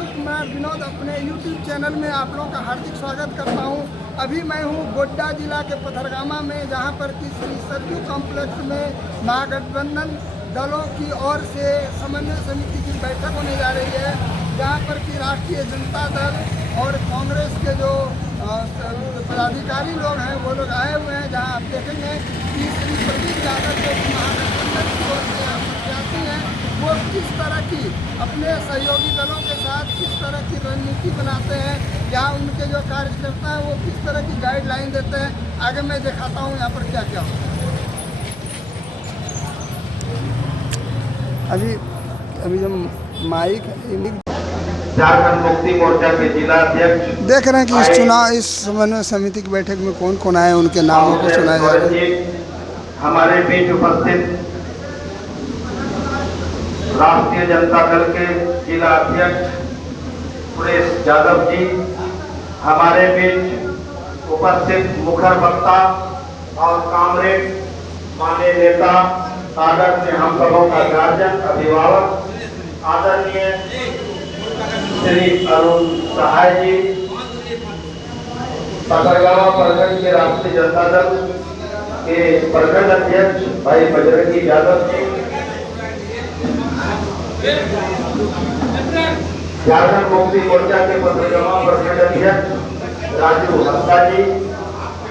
कमल कुमार विनोद अपने YouTube channel में आप लोगों का हार्दिक स्वागत करता हूं। अभी मैं हूं गोड्डा जिला के पथरगामा में, जहां पर कि श्री सरयू कॉम्प्लेक्स में महागठबंधन दलों की ओर से समन्वय समिति की बैठक होने जा रही है, जहां पर कि राष्ट्रीय जनता दल और कांग्रेस के जो पदाधिकारी लोग हैं वो लोग आए हुए हैं। जहां आप देखेंगे कि श्री प्रदीप यादव जो महागठबंधन की ओर से प्रत्याशी हैं, वो किस तरह की अपने सहयोगी दलों के साथ किस तरह की रणनीति बनाते हैं, यहाँ उनके जो कार्यकर्ता हैं वो किस तरह की गाइडलाइन देते हैं। आगे मैं दिखाता हूँ यहाँ पर क्या क्या होता है। अभी जब माइक झारखंड मुक्ति मोर्चा के जिला अध्यक्ष देख रहे हैं कि इस समन्वय समिति की बैठक में कौन कौन आए, उनके नामों को सुनाया जा रहा है। हमारे बीच उपस्थित राष्ट्रीय जनता दल के जिला अध्यक्ष सुरेश यादव जी, हमारे बीच उपस्थित मुखर वक्ता और कामरेड माननीय नेता आदरणीय हम सबों का गार्जियन अभिभावक आदरणीय श्री अरुण सहाय जी, पथरगामा प्रखंड के राष्ट्रीय जनता दल के प्रखंड अध्यक्ष भाई बजरंगी यादव जी, झारखंड मुक्ति मोर्चा के पथरगामा प्रखंड अध्यक्ष राजू हंसा जी,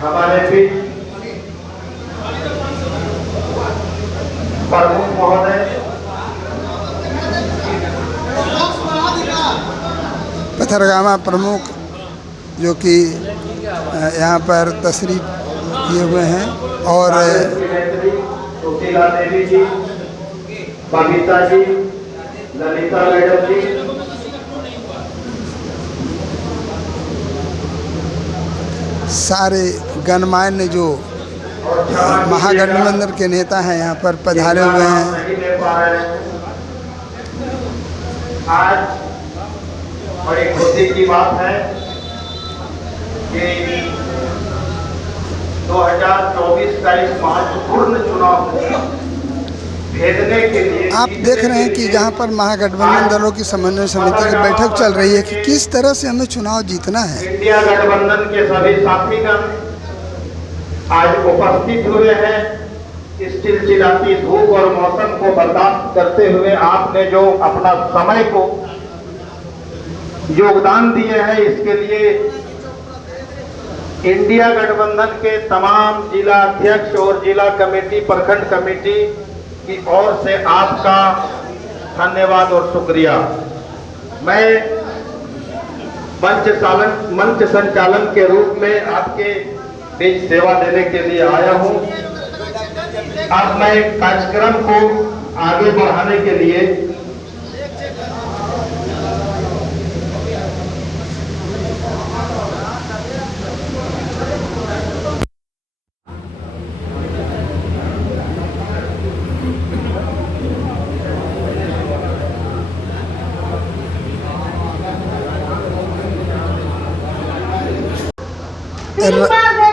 हमारे बीच प्रमुख महोदय पथरगामा प्रमुख जो कि यहाँ पर तशरीफ किए हुए हैं, और सुशीला देवी जी, बबीता जी, ललिता मैडम जी, सारे गणमान्य जो महागठबंधन के नेता हैं यहाँ पर पधारे हुए हैं। आज बड़ी खुशी की बात है कि 2024 का इस महत्वपूर्ण चुनाव भेजने के लिए आप देख रहे हैं कि जहां पर महागठबंधन दलों की समन्वय समिति की बैठक चल रही है कि किस तरह से हमें चुनाव जीतना है। इंडिया गठबंधन के सभी साथीगण आज उपस्थित हुए हैं। इस चिलचिलाती धूप और मौसम को बर्दाश्त करते हुए आपने जो अपना समय को योगदान दिए हैं, इसके लिए इंडिया गठबंधन के तमाम जिला अध्यक्ष और जिला कमेटी प्रखंड कमेटी की ओर से आपका धन्यवाद और शुक्रिया। मैं मंच संचालन के रूप में आपके बीच सेवा देने के लिए आया हूं। अब मैं कार्यक्रम को आगे बढ़ाने के लिए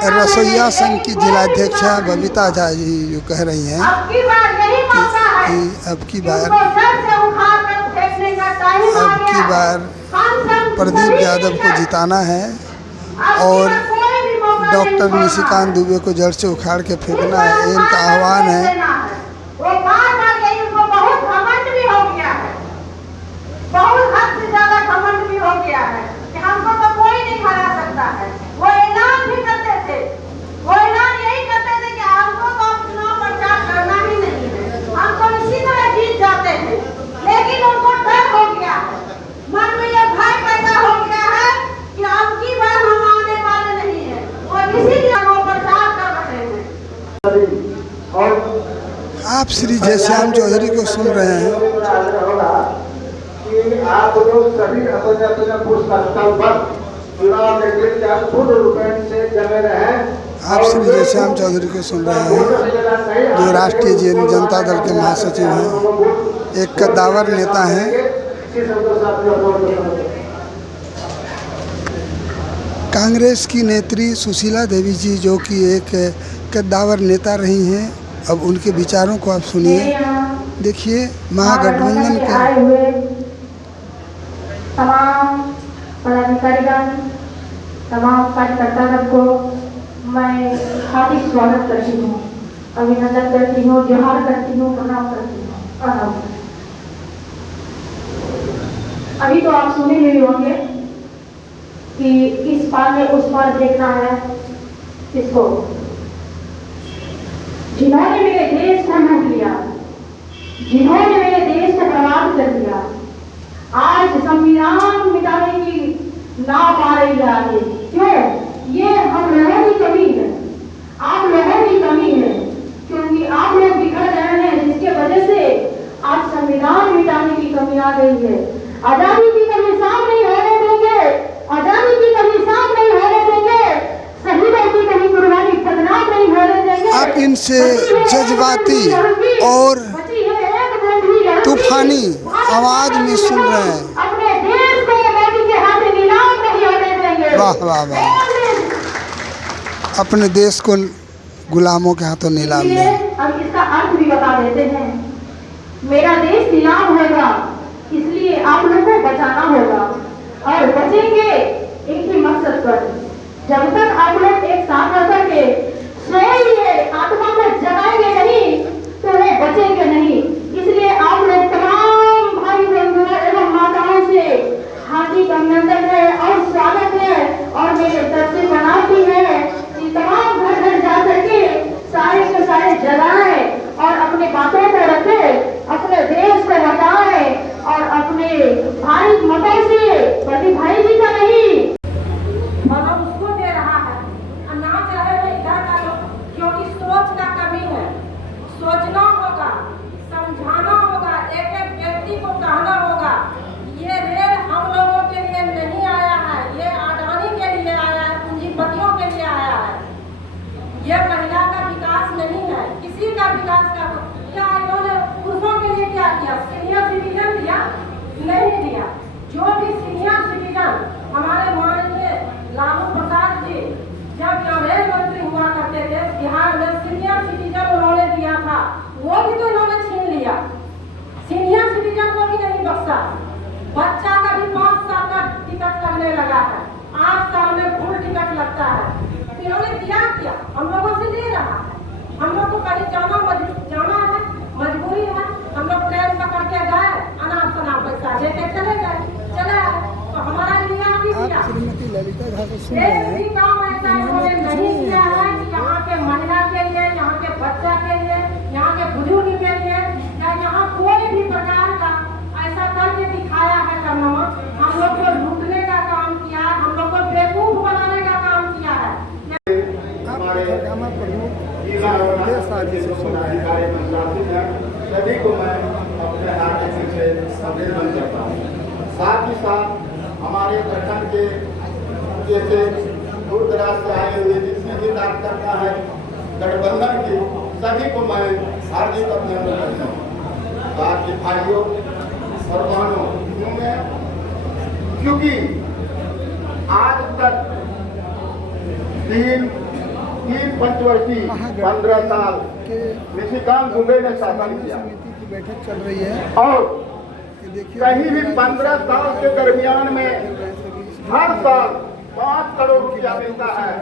रसोईया संघ की जिलाध्यक्ष बबीता झा जी जो कह रही हैं कि अब की बार प्रदीप यादव को जिताना है और डॉक्टर निशिकांत दुबे को जड़ से उखाड़ के फेंकना है। इनका आह्वान है। वो ऐलान भी करते थे, वो ऐलान यही करते थे कि हमको तो चुनाव प्रचार करना ही नहीं है, हम तो इसी तरह जीत जाते हैं। लेकिन उनको डर हो गया है, मन में ये भय पैदा हो गया है कि अब की बार हम आने वाले नहीं है, और इसीलिए वो प्रचार कर रहे हैं। और आप श्री जयश्याम चौधरी को सुन रहे हैं कि आप लोग सभी अपने अपने पुष्प स्थल पर चुनाव में पूर्ण रूप से जमे रहे। आप श्री जयश्याम चौधरी को सुन रहे हैं, जो राष्ट्रीय जनता दल के महासचिव हैं, एक कद्दावर नेता हैं। कांग्रेस की नेत्री सुशीला देवी जी जो कि एक कद्दावर नेता रही हैं, अब उनके विचारों को आप सुनिए। देखिए महागठबंधन के तमाम पदाधिकारीगण, तमाम कार्यकर्तागण को मैं हार्दिक स्वागत करती हूँ, अभिनंदन करती हूँ, जोहार करती हूँ, प्रणाम करती हूँ। आदाब। अभी तो आप सुने ही होंगे कि इस पार में उस पार देखना है किसको, जिन्होंने मेरे देश को लूट लिया, जिन्होंने मेरे देश को बर्बाद कर दिया, आज संविधान मिटाने की नाव आ रही है आगे। क्यों? ये हम लोगों की कमी है, आप लोगों की कमी है, क्योंकि आप लोग बिखर रहे हैं, जिसके वजह से आज संविधान मिटाने की कमी आ गई है। आजादी की कमी साफ नहीं होने देंगे, आजादी की कमी साफ नहीं होने देंगे, शहीदों की कमी कुर्बानी बदनाम नहीं होने देंगे। आप इनसे जज्बाती और तूफानी आवाज में सुन रहे हैं। अपने देश को मोदी के हाथ नीलाम नहीं होने देंगे। वाह वाह वाह, अपने देश को गुलामों के हाथों नीलाम नहीं। अब इसका अर्थ भी बता देते हैं। मेरा देश नीलाम होगा, इसलिए आप लोगों को बचाना होगा, और बचेंगे एक ही मकसद पर। जब तक आप लोग एक साथ होकर के सोएंगे, आत्मा को जगाएंगे नहीं, तो वो बचेंगे नहीं। इसलिए आप लोग तमाम भाई बंधुओं एवं माताओं से हार्दिक अभिनंदन है और स्वागत है, और मेरे तरफ से मनाती है कि तमाम घर घर जा करके सारे के सारे जगाएं और अपने बातों को रखें, अपने देश को बचाएं, और अपने भाई मतों से बड़ी भाई जी का नहीं और उसको दे रहा है, ना चाहे तो इधर का लो, क्योंकि सोच का कमी है। सोचना होगा, समझाना होगा, एक एक व्यक्ति को कहना होगा ये रेल हम लोगों के लिए नहीं आया है, ये अडानी के लिए आया है, पूंजीपतियों के लिए आया है। ये महिला का विकास नहीं है, किसी का विकास का। क्या इन्होंने पुरुषों के लिए क्या किया? सीनियर सिटीजन दिया? नहीं दिया। जो भी सीनियर सिटीजन हमारे माननीय लालू प्रसाद जी जब रेल मंत्री हुआ करते थे बिहार में, सीनियर सिटीजन उन्होंने दिया था, वो भी तो इन्होंने छीन लिया। सीनियर सिटीजन को भी नहीं बख्शा। बच्चा का भी 5 साल का टिकट लगने लगा है, 8 साल में फुल टिकट लगता है। इन्होंने दिया क्या? हम लोगों से ले रहा है। हम लोग को कहीं जाना है, मजबूरी है, हम लोग ट्रेन पकड़ के गए, अनाप शनाप पैसा देके चले गए, चले आए, तो हमारा लिया भी किया। एक भी काम ऐसा इन्होंने नहीं किया है कि यहाँ के महिला के लिए, यहाँ के बच्चा के लिए, यहाँ के बुजुर्ग के लिए, या यहाँ कोई भी प्रकार का ऐसा करके दिखाया है करना। हम लोग को लूटने का काम किया, हम लोग को बेवकूफ बनाने का काम किया है। सभी को मैं अपने हार्दिक से अभिनंदन करता हूँ। साथ ही साथ हमारे प्रखंड के जैसे दूर दराज से आए हुए जितने भी कार्यकर्ता है गठबंधन के, सभी को मैं हार्दिक अभिनंदन करता हूँ। साथ ही भाइयों और बहनों, क्योंकि आज तक तीन पंचवर्षीय 15 साल निशिकांत दुबे ने शासन किया की बैठक चल रही है, और कहीं भी 15 साल के दरमियान में हर साल 5 करोड़ रुपया मिलता है,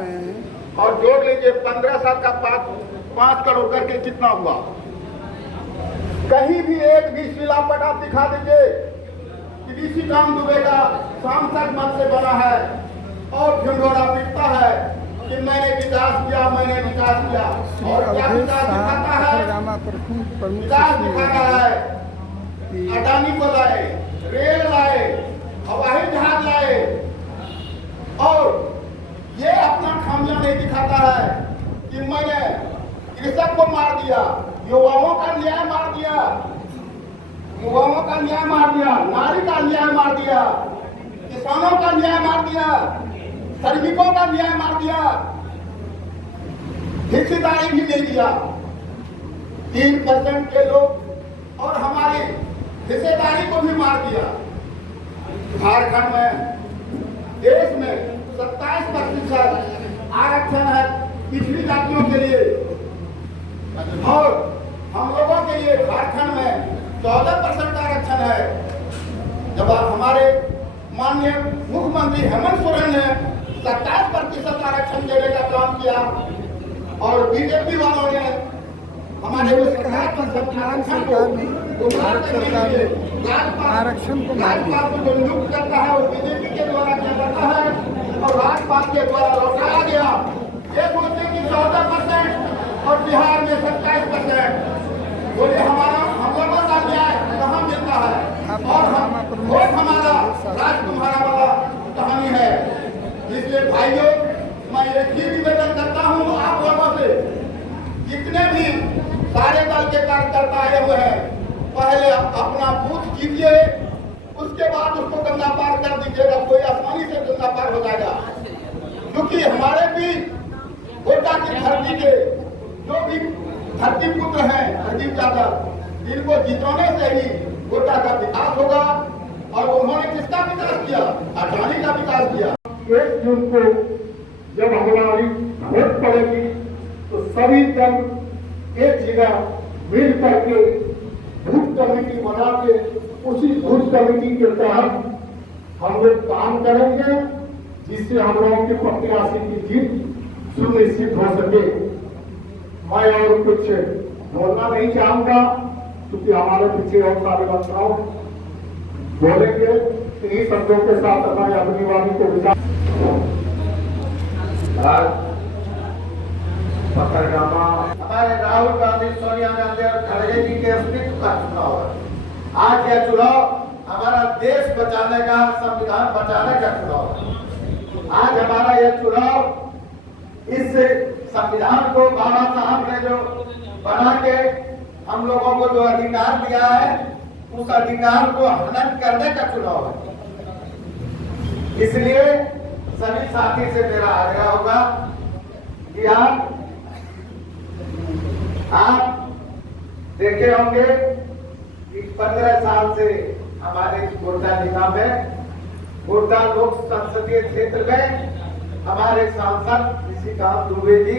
और जोड़ लीजिए 15 साल का 5 करोड़ करके कितना हुआ। कहीं भी एक भी शिलापट आप दिखा दीजिए कि निशिकांत दुबे का सांसद मत से बना है और ढिंढोरा पीटता है कि मैंने विकास किया, मैंने विकास किया। और क्या विकास दिखाता है? विकास दिखा रहा है, अडानी को लाए, रेल लाए, हवाई जहाज लाए, और ये अपना खामियां नहीं दिखाता है कि मैंने कृषक को मार दिया, युवाओं का न्याय मार दिया, युवाओं का न्याय मार दिया, नारी का न्याय मार दिया, किसानों का न्याय मार दिया, श्रमिकों का न्याय मार दिया, हिस्सेदारी भी नहीं दिया। 3% के लोग और हमारी हिस्सेदारी को भी मार दिया। झारखंड में, देश में 27% आरक्षण है पिछड़ी जातियों के लिए, और हम लोगों के लिए झारखंड में 14% आरक्षण है। जब हमारे माननीय मुख्यमंत्री हेमंत सोरेन ने 27% आरक्षण देने का काम किया और बीजेपी वालों ने हमारे कहा कि वर्तमान सरकार ने भारत सरकार ने आरक्षण को मार दिया। राज्यपाल को जो नियुक्त करता है वो बीजेपी के द्वारा किया जाता है और राज्यपाल के द्वारा लौटाया गया। ये सोचते कि 14% और बिहार में 27%। बोले हमारा हम लोगों का न्याय कहाँ मिलता है और वोट हमारा राज तुम्हारा वाला कहानी है। इसलिए भाइयों मैं एक ही निवेदन करता हूँ आप लोगों से, जितने भी सारे दल के कार्यकर्ता आए हुए हैं, पहले अपना बूथ जीतिए, उसके बाद उसको गंगा पार कर दीजिएगा, कोई आसानी से गंगा पार हो जाएगा। क्योंकि हमारे भी गोड्डा की धरती के जो भी धरती पुत्र हैं राजीव यादव, इनको जिताने से ही गोड्डा का विकास होगा। और उन्होंने किसका विकास किया? अडानी का विकास किया। 1 जून को जब हमारी वोट पड़ेगी तो सभी दल एक जगह मिल करके बूथ कमेटी बना के उसी बूथ कमेटी के तहत हम लोग काम करेंगे, जिससे हम लोगों के प्रत्याशी की जीत सुनिश्चित हो सके। मैं और कुछ बोलना नहीं चाहूंगा क्योंकि हमारे पीछे और सारे वक्ताओं बोलेंगे। इन्हीं शब्दों के साथ मैं अपनी वाणी को विचार पथरगामा हमारे राहुल गांधी, सोनिया गांधी और खड़गे जी के अस्तित्व का चुनाव है। आज यह चुनाव हमारा देश बचाने का, संविधान बचाने का चुनाव है। आज हमारा यह चुनाव इस संविधान को बाबा साहब ने जो बना के हम लोगों को जो अधिकार दिया है, उस अधिकार को हनन करने का चुनाव है। इसलिए सभी साथी से मेरा आग्रह होगा कि आप देखे होंगे कि 15 साल से हमारे गोड्डा जिला में, गोड्डा लोक संसदीय क्षेत्र में हमारे सांसद निशिकांत दुबे जी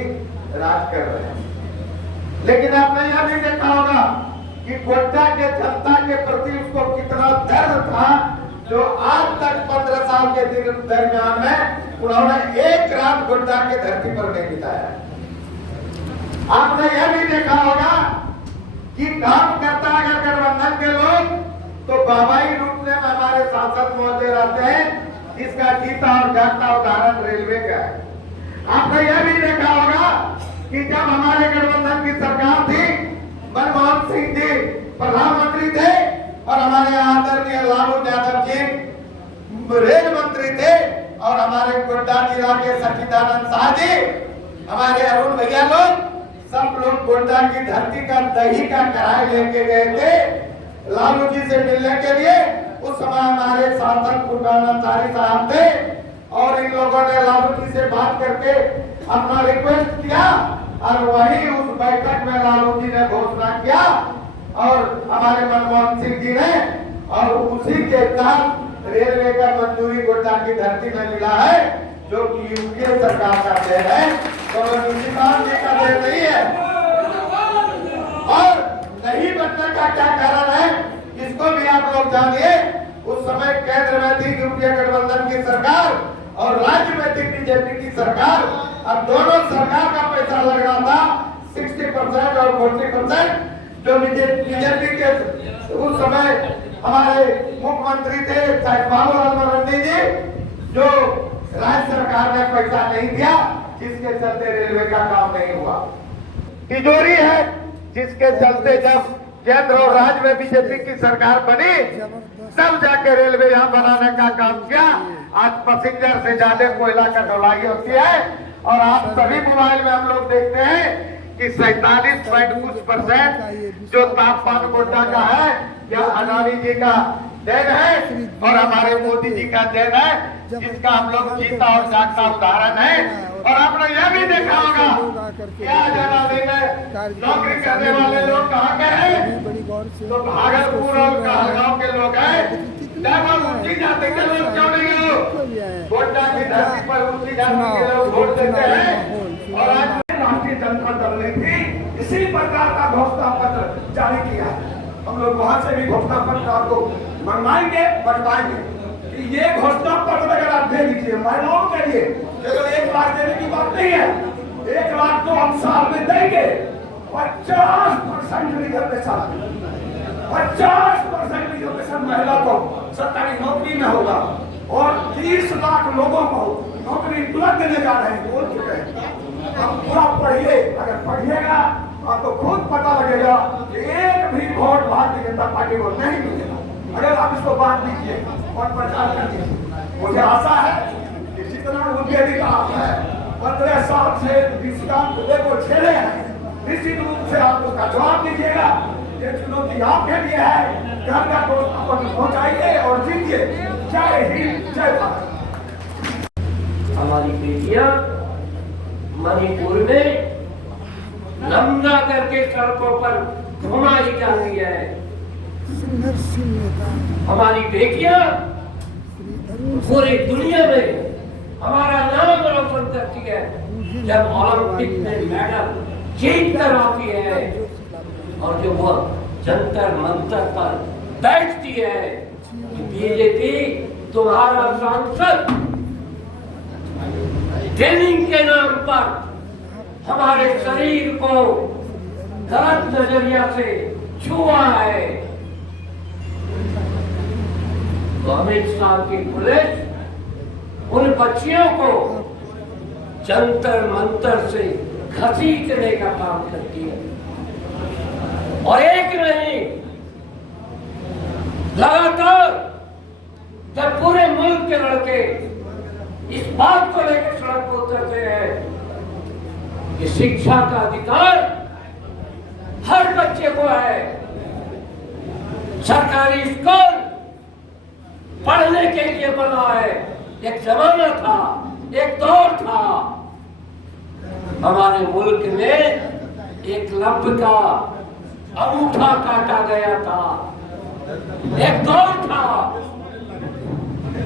राज कर रहे हैं। लेकिन आपने यह भी देखा होगा कि गोड्डा के जनता के प्रति उसको कितना दर्द था, जो आज तक 15 साल के दरमियान में उन्होंने एक रात गोड्डा के धरती पर नहीं बिताया। आपने यह भी देखा होगा कि काम करता अगर गठबंधन के लोग तो बाबाई रूप में हमारे सांसद महोदय रहते हैं, जिसका जीता और जागता उदाहरण रेलवे का है। आपने यह भी देखा होगा कि जब हमारे गठबंधन की सरकार थी, मनमोहन सिंह जी प्रधानमंत्री थे और हमारे आदरणीय लालू यादव जी रेल मंत्री थे और हमारे गोड्डा जिला के सचिदानंद शाह जी, हमारे अरुण भैया लोग, सब लोग गोड्डा की धरती का दही का किराया लेके गए थे लालू जी से मिलने के लिए। उस समय हमारे सांसद पूर्णानंद साहब थे और इन लोगों ने लालू जी से बात करके अपना रिक्वेस्ट किया और वही उस बैठक में लालू जी ने घोषणा किया और हमारे मनमोहन सिंह जी ने, और उसी के तहत रेलवे का मंजूरी गोड्डा की धरती में मिला है, जो कि यूपीए सरकार का देन है, तो निशिकांत जी का देन नहीं है। और नहीं बनने का क्या कारण है, इसको भी आप लोग जानिए। उस समय केंद्र में थी यूपीए गठबंधन की सरकार और राज्य में थी बीजेपी की सरकार। अब दोनों सरकार का पैसा लग रहा था 60% और 40%, जो बीजेपी के उस समय हमारे मुख्यमंत्री थे बाबूलाल मरांडी जी, जो राज्य सरकार ने पैसा नहीं दिया, जिसके चलते रेलवे का काम नहीं हुआ। तिजोरी है जिसके चलते जब केंद्र और राज्य में बीजेपी की सरकार बनी, तब जाके रेलवे यहाँ बनाने का काम किया। आज पैसेंजर से ज्यादा कोयला का ढुलाई होती है और आप सभी मोबाइल में हम लोग देखते हैं कि 47.कुछ% जो तापमान गोड्डा का है, यह अडानी जी का देन है और हमारे मोदी जी का देन है, जिसका हम लोग जीता और जागता उदाहरण है। और आपने यह भी देखा होगा कि आज अडानी में नौकरी करने वाले लोग कहाँ के हैं, तो भागलपुर और कहलगांव के लोग हैं। ऊंची जाति के लोग क्यों नहीं हो? गोड्डा की धरती पर ऊंची जाति के लोग वोट देते हैं। और आज भारतीय जनता दल ने भी इसी प्रकार का घोषणा पत्र जारी किया। हम लोग वहां से भी घोषणा पत्र आपको मंगवाएंगे, बटवाएंगे कि ये घोषणा पत्र अगर आप दे दीजिए महिलाओं के लिए, केवल 1 लाख देने की बात नहीं है, 1 लाख तो हम साल में देंगे, 50% रिजर्वेशन, 50% रिजर्वेशन महिला को सरकारी नौकरी में होगा और 30 लाख लोगों को नौकरी तुरंत देने जा रहे हैं, बोल चुके हैं। अब पूरा पढ़िए, अगर पढ़िएगा आपको खुद पता लगेगा कि एक भी वोट भारतीय जनता पार्टी को नहीं मिलेगा अगर आप इसको बांट दीजिए और प्रचार कर दीजिए। मुझे आशा है कि जितना उनके अधिकार है 15 साल से विश्राम को झेले हैं, निश्चित रूप से आप उसका जवाब दीजिएगा। ये चुनौती आपके लिए है, घर का पहुंचाइए और जीतिए। जय हिंद, जय भारत। हमारी बेटियां मणिपुर में नंगा करके सड़कों पर घुमाई जाती है। हमारी बेटियां पूरी दुनिया में हमारा नाम रोशन करती है। जब ओलंपिक में मेडल जीत कर आती है और जब वो जंतर मंतर पर बैठती है, बीजेपी तुम्हारा सांसद ट्रेनिंग के नाम पर हमारे शरीर को गलत नजरिया से छुआ है। तो अमित शाह की पुलिस उन बच्चियों को जंतर मंतर से घसीटने का काम करती है और एक नहीं लगातार जब पूरे मुल्क के लड़के इस बात को लेकर सड़क पर उतरते हैं कि शिक्षा का अधिकार हर बच्चे को है, सरकारी स्कूल पढ़ने के लिए बना है। एक जमाना था, एक दौर था, हमारे मुल्क में एक लब का अंगूठा काटा गया था। एक दौर था,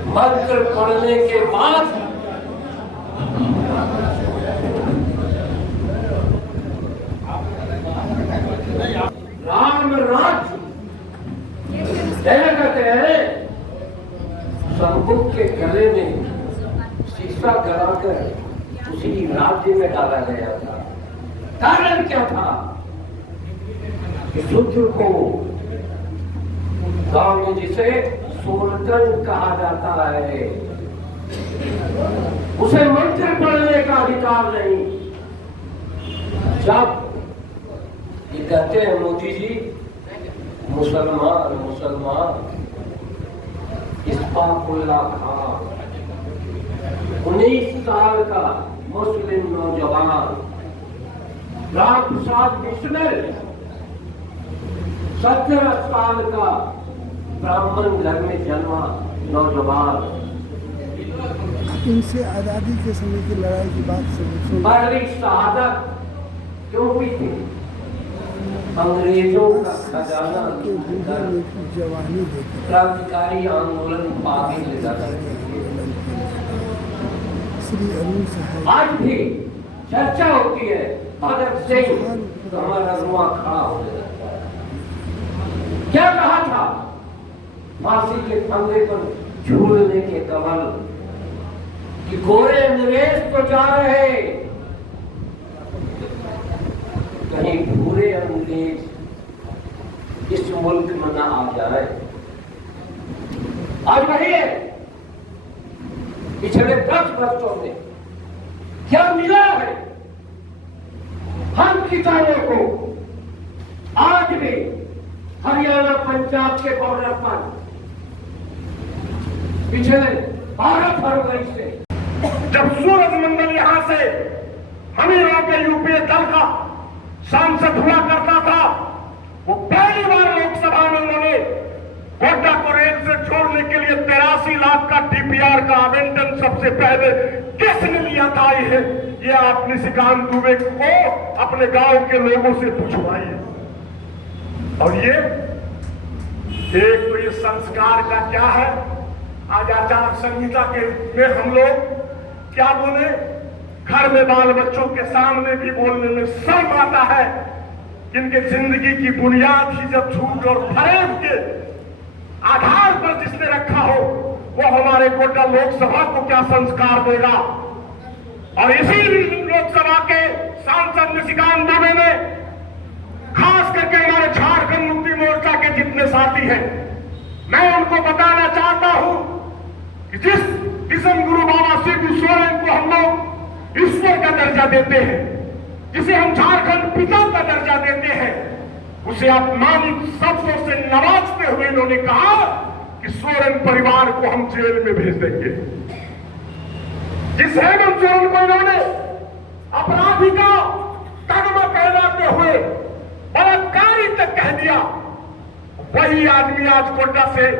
मंत्र पढ़ने के बाद राम राज्य कहते हैं। संबुक के गले में शीशा गलाकर उसी राज्य में डाला गया था। कारण क्या था कि शूद्र को गांव में जिसे सोलकन कहा जाता है, उसे मंत्र पढ़ने का अधिकार नहीं। जब ये कहते हैं मोदी जी मुसलमान मुसलमान, इस्फाकुल्ला खान 19 साल का मुस्लिम नौजवान, राम प्रसाद बिस्मिल 17 साल का ब्राह्मण घर में जन्मा नौजवान, इनसे आज़ादी के समय की लड़ाई की बात सुन पहली शहादत क्यों हुई थी? अंग्रेजों का खजाना जवानी देखकर क्रांतिकारी आंदोलन पागे लगा। श्री अरुण साहब आज भी चर्चा होती है, भगत सिंह हमारा रुआ खड़ा हो गया। क्या कहा था? फांसी के फंदे पर झूलने के कमल कि गोरे अंग्रेज तो जा रहे, कहीं पूरे अंग्रेज इस मुल्क में न आ जाए। आज वही है, पिछले 10 वर्षों में क्या मिला है हम किसानों को? आज भी हरियाणा पंजाब के बॉर्डर पर पिछले 12 फरवरी से जब सूरज मंडल यहाँ से हम ही लोगों के यूपीए दल का सांसद हुआ करता था, वो पहली बार लोकसभा में उन्होंने गोड्डा को रेल से जोड़ने के लिए 83 लाख का डीपीआर का आवंटन सबसे पहले किसने लिया था? ये आप निशिकांत दुबे को अपने गांव के लोगों से पूछवाइए। और ये एक तो ये संस्कार का क्या है, आज आचार संहिता के में हम लोग क्या बोले, घर में बाल बच्चों के सामने भी बोलने में शर्म आता है। इनके जिंदगी की बुनियाद ही जब झूठ और फरेब के आधार पर जिसने रखा हो, वो हमारे गोड्डा लोकसभा को क्या संस्कार देगा। और इसी लोकसभा के सांसद निशिकांत दुबे ने खास करके हमारे झारखंड मुक्ति मोर्चा के जितने साथी हैं, मैं उनको बताना चाहता हूं कि जिस विजन गुरु बाबा शिबू सोरेन को हम लोग ईश्वर का दर्जा देते हैं, जिसे हम झारखंड पिता का दर्जा देते हैं, उसे अपमानित शब्दों से नवाजते हुए इन्होंने कहा कि सोरेन परिवार को हम जेल में भेज देंगे। जिस हेमंत सोरेन को इन्होंने अपराधी का तगमा कहलाते हुए बलात्कारी तक कह दिया, वही आदमी आज गोड्डा से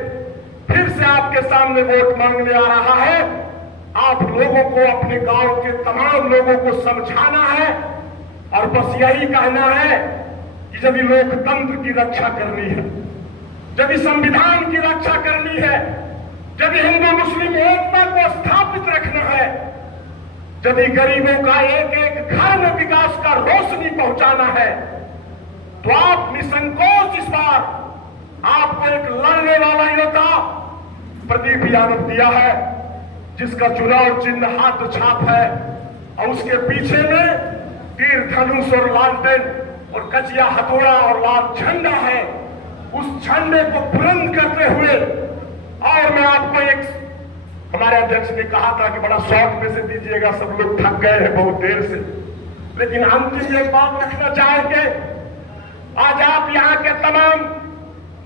फिर से आपके सामने वोट मांगने आ रहा है। आप लोगों को, अपने गांव के तमाम लोगों को समझाना है और बस यही कहना है कि यदि लोकतंत्र की रक्षा करनी है, यदि संविधान की रक्षा करनी है, यदि हिंदू मुस्लिम एकता को स्थापित रखना है, यदि गरीबों का एक एक घर में विकास का रोशनी पहुंचाना है, तो आप निसंकोच इस बार आपको एक लड़ने वाला योद्धा प्रदीप यादव दिया है, जिसका चुनाव चिन्ह हाथ छाप है और उसके पीछे में तीर धनुष और लालटेन और कचिया हथौड़ा और लाल झंडा है। उस झंडे को बुलंद करते हुए, और मैं आपको एक, हमारे अध्यक्ष ने कहा था कि बड़ा शौक में से दीजिएगा, सब लोग थक गए हैं बहुत देर से, लेकिन अंतिम एक बात रखना चाहेंगे। आज आप यहाँ के तमाम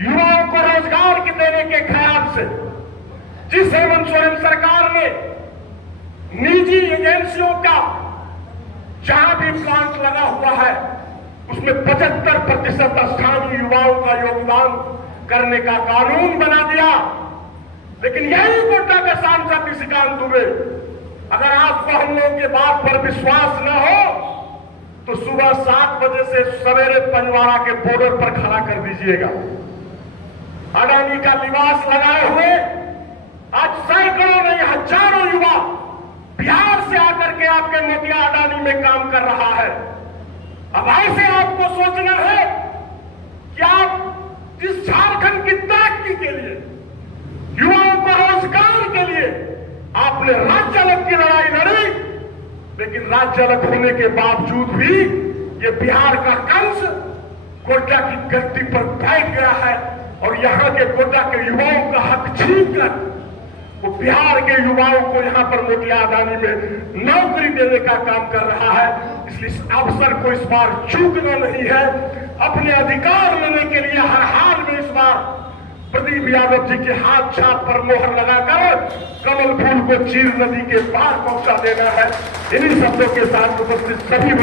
युवाओं को रोजगार के देने के ख्याल से जिस हेमंत सोरेन सरकार ने निजी एजेंसियों का जहां भी प्लांट लगा हुआ है उसमें 75% स्थानीय युवाओं का योगदान करने का कानून बना दिया, लेकिन यही गोड्डा के सांसद निशिकांत दुबे, अगर आपको हम लोगों के बात पर विश्वास न हो तो सुबह 7 बजे से सवेरे पंजवाड़ा के बॉर्डर पर खड़ा कर दीजिएगा। अडानी का लिबास लगाए हुए आज सैकड़ों नहीं हजारों युवा बिहार से आकर के आपके मोतिया अडानी में काम कर रहा है। अब ऐसे आपको सोचना है कि आप इस झारखंड की तरक्की के लिए, युवाओं को रोजगार के लिए आपने राज्य अलग की लड़ाई लड़ी, लेकिन राज्य अलग होने के बावजूद भी ये बिहार का कंस गोड्डा की गद्दी पर बैठ गया है और यहाँ के गोड्डा के युवाओं का हक छीन कर वो बिहार के युवाओं को यहाँ पर मोतिया अडानी में नौकरी देने का काम कर रहा है। इसलिए इस अवसर को इस बार चूकना नहीं है। अपने अधिकार लेने के लिए हर हाल में इस बार प्रदीप यादव जी के हाथ छाप पर मोहर लगाकर कमल फूल को चीर नदी के पार पहुंचा देना है। इन्हीं शब्दों के साथ उपस्थित सभी